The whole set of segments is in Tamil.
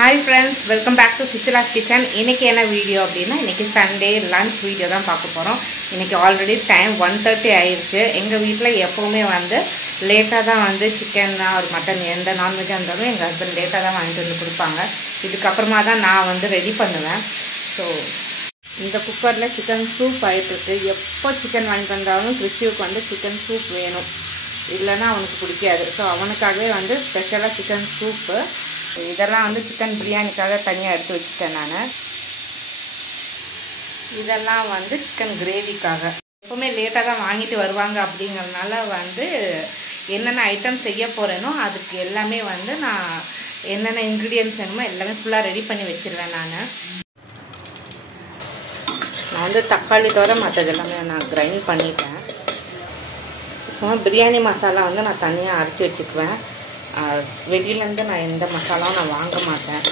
Hi friends, welcome back to Suchila's Kitchen. இன்னைக்கு என்ன வீடியோ அப்படினா இன்னைக்கு சண்டே லஞ்ச் வீடியோ தான் பார்க்க போறோம். இன்னைக்கு ஆல்ரெடி டைம் 1:30 ஆயிருச்சு. எங்க வீட்ல எப்பவுமே வந்து லேட்டா தான் வந்து சிக்கன் ஆர் மட்டன் எந்த நான்வெஜ் இருந்தாலும் எங்க ஹஸ்பண்ட் லேட்டா தான் வாங்கிட்டு வந்து கொடுப்பாங்க. இதுக்கு அப்புறமா தான் நான் வந்து ரெடி பண்ணுவேன். சோ இந்த குக்கர்ல சிக்கன் சூப் ஆயிட்டு இருக்கு. எப்போ சிக்கன் வாங்கிட்டு வந்தாலும் கிறிஸ்டியுக்கு வந்து சிக்கன் சூப் வேணும். இல்லனா அவனுக்கு பிடிக்காது. சோ அவனுக்காகவே வந்து ஸ்பெஷலா சிக்கன் சூப் இதெல்லாம் வந்து சிக்கன் பிரியாணிக்காக தனியாக எடுத்து வச்சுட்டேன் நான். இதெல்லாம் வந்து சிக்கன் கிரேவிக்காக எப்பவுமே லேட்டாக தான் வாங்கிட்டு வருவாங்க. அப்படிங்கிறதுனால வந்து என்னென்ன ஐட்டம் செய்ய போகிறேனோ அதுக்கு எல்லாமே வந்து நான் என்னென்ன இன்க்ரீடியன்ட்ஸ் வேணுமோ எல்லாமே ஃபுல்லாக ரெடி பண்ணி வச்சிருவேன். நான் வந்து தக்காளி தவிர மற்றது எல்லாமே நான் கிரைண்ட் பண்ணிட்டேன். இப்போ பிரியாணி மசாலா வந்து நான் தனியாக அரைச்சி வச்சுக்குவேன். வெளியிலேருந்து நான் எந்த மசாலாவும் நான் வாங்க மாட்டேன்.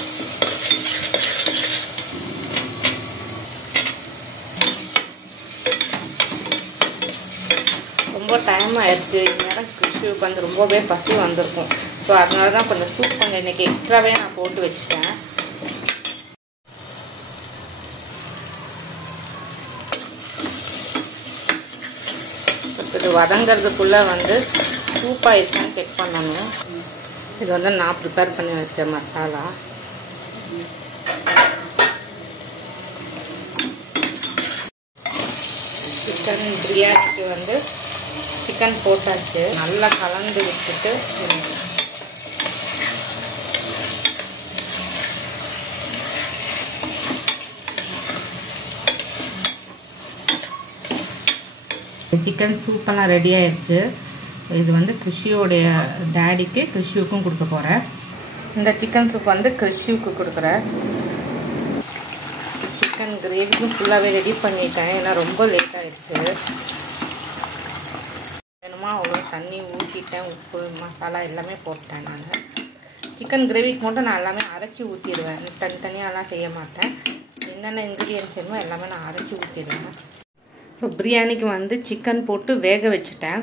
ரொம்ப டைம் ஆயிடுச்சு. இந்நேரம் கிறிஸ்டியுக்கு வந்து ரொம்பவே பசி வந்திருக்கும். ஸோ அதனால தான் கொஞ்சம் சூப் கொஞ்சம் இன்றைக்கி எக்ஸ்ட்ராவே நான் போட்டு வச்சுட்டேன். இது வதங்கிறதுக்குள்ளே வந்து சூப் ஆயிடுச்சான்னு செக் பண்ணணும். இது வந்து நான் ப்ரிப்பேர் பண்ணி வச்ச மசாலா. சிக்கன் பிரியாணிக்கு வந்து சிக்கன் போட்டாச்சு. நல்லா கலந்து விட்டுட்டு சிக்கன் சூப்பெல்லாம் ரெடி ஆயிடுச்சு. இது வந்து கிறிஸ்டியோடைய டேடிக்கு கிறிஸ்டியுக்கும் கொடுக்க போகிறேன். இந்த சிக்கன் சூப் வந்து கிறிஸ்டியுக்கு கொடுக்குறேன். சிக்கன் கிரேவிக்கும் ஃபுல்லாகவே ரெடி பண்ணிட்டேன். ஏன்னா ரொம்ப லேட் ஆகிடுச்சு. வேணுமா அவ்வளோ தண்ணி ஊற்றிட்டேன். உப்பு மசாலா எல்லாமே போட்டேன். நான் சிக்கன் கிரேவிக்கு மட்டும் நான் எல்லாமே அரைச்சி ஊற்றிடுவேன். தனித்தனியாலாம் செய்ய மாட்டேன். என்னென்ன இன்க்ரீடியன்ஸ் வேணுமோ எல்லாமே நான் அரைச்சி ஊற்றிடுவேன். ஸோ பிரியாணிக்கு வந்து சிக்கன் போட்டு வேக வச்சுட்டேன்.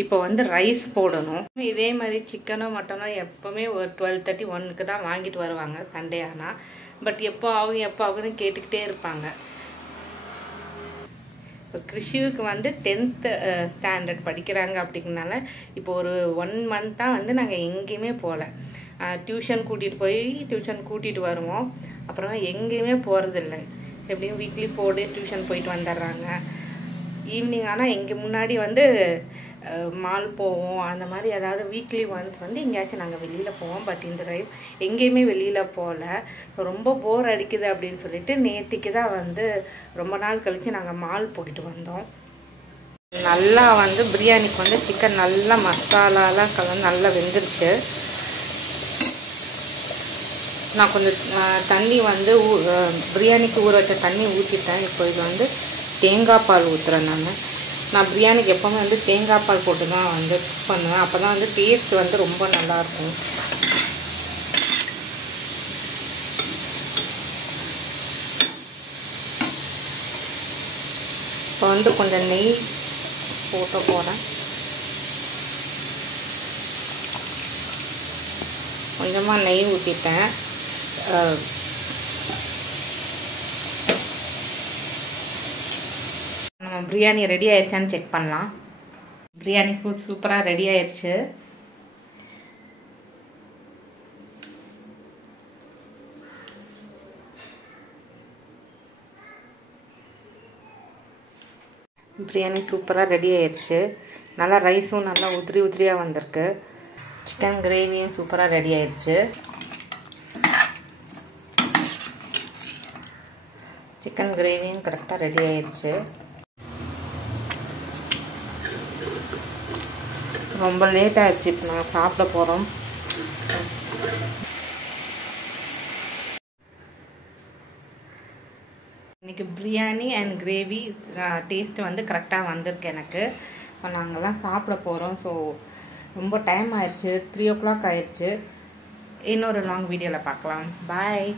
இப்போ வந்து ரைஸ் போடணும். இதே மாதிரி சிக்கனோ மட்டனோ எப்போவுமே ஒரு 12:30 1க்கு தான் வாங்கிட்டு வருவாங்க சண்டே ஆனால். பட் எப்போ ஆகுன்னு கேட்டுக்கிட்டே இருப்பாங்க. இப்போ கிறிஸ்டியுக்கு வந்து 10th ஸ்டாண்டர்ட் படிக்கிறாங்க. அப்படிங்கிறனால இப்போ ஒரு 1 மந்த் தான் வந்து நாங்கள் எங்கேயுமே போகல. டியூஷன் கூட்டிகிட்டு வருவோம். அப்புறம் எங்கேயுமே போகிறதில்ல. எப்படியும் வீக்லி 4 days டியூஷன் போயிட்டு வந்துடுறாங்க. ஈவினிங் ஆனால் எங்கே முன்னாடி வந்து மால் போவோம். அந்த மாதிரி ஏதாவது வீக்லி ஒன்ஸ் வந்து எங்கேயாச்சும் நாங்கள் வெளியில் போவோம். பட் இந்த டைம் எங்கேயுமே வெளியில் போகல. ரொம்ப போர் அடிக்குது அப்படின்னு சொல்லிட்டு நேற்றுக்கு தான் வந்து ரொம்ப நாள் கழித்து நாங்கள் மால் போயிட்டு வந்தோம். நல்லா வந்து பிரியாணிக்கு வந்து சிக்கன் நல்லா மசாலாலாம் கலந்து நல்லா வெந்துருச்சு. நான் கொஞ்சம் தண்ணி வந்து பிரியாணிக்கு ஊற வச்ச தண்ணி ஊற்றிட்டேன். இப்போ இது வந்து தேங்காய் பால் ஊற்றுறேன். நான் பிரியாணிக்கு எப்போவுமே வந்து தேங்காய் பால் போட்டு தான் வந்து குக் பண்ணுவேன். அப்போ தான் வந்து டேஸ்ட் வந்து ரொம்ப நல்லாயிருக்கும். இப்போ வந்து கொஞ்சம் நெய் போட்டு போகிறேன். கொஞ்சமாக நெய் ஊற்றிட்டேன். நம்ம பிரியாணி ரெடி ஆயிடுச்சான்னு செக் பண்ணலாம். பிரியாணி ஃபுட் சூப்பராக ரெடி ஆயிடுச்சு. பிரியாணி சூப்பராக ரெடி ஆயிடுச்சு. நல்லா ரைஸும் நல்லா உதிரியாக வந்திருக்கு. சிக்கன் கிரேவியும் சூப்பராக ரெடி ஆயிடுச்சு. சிக்கன் கிரேவியும் கரெக்டாக ரெடி ஆயிடுச்சு. ரொம்ப லேட் ஆயிடுச்சு. இப்போ நாங்கள் சாப்பிட போகிறோம். இன்றைக்கி பிரியாணி அண்ட் கிரேவி டேஸ்ட்டு வந்து கரெக்டாக வந்திருக்கு எனக்கு. இப்போ நாங்கள்லாம் சாப்பிட போகிறோம். ஸோ ரொம்ப டைம் ஆயிடுச்சு. 3 o'clock ஆயிடுச்சு. இன்னொரு லாங் வீடியோவில் பார்க்கலாம். பாய்.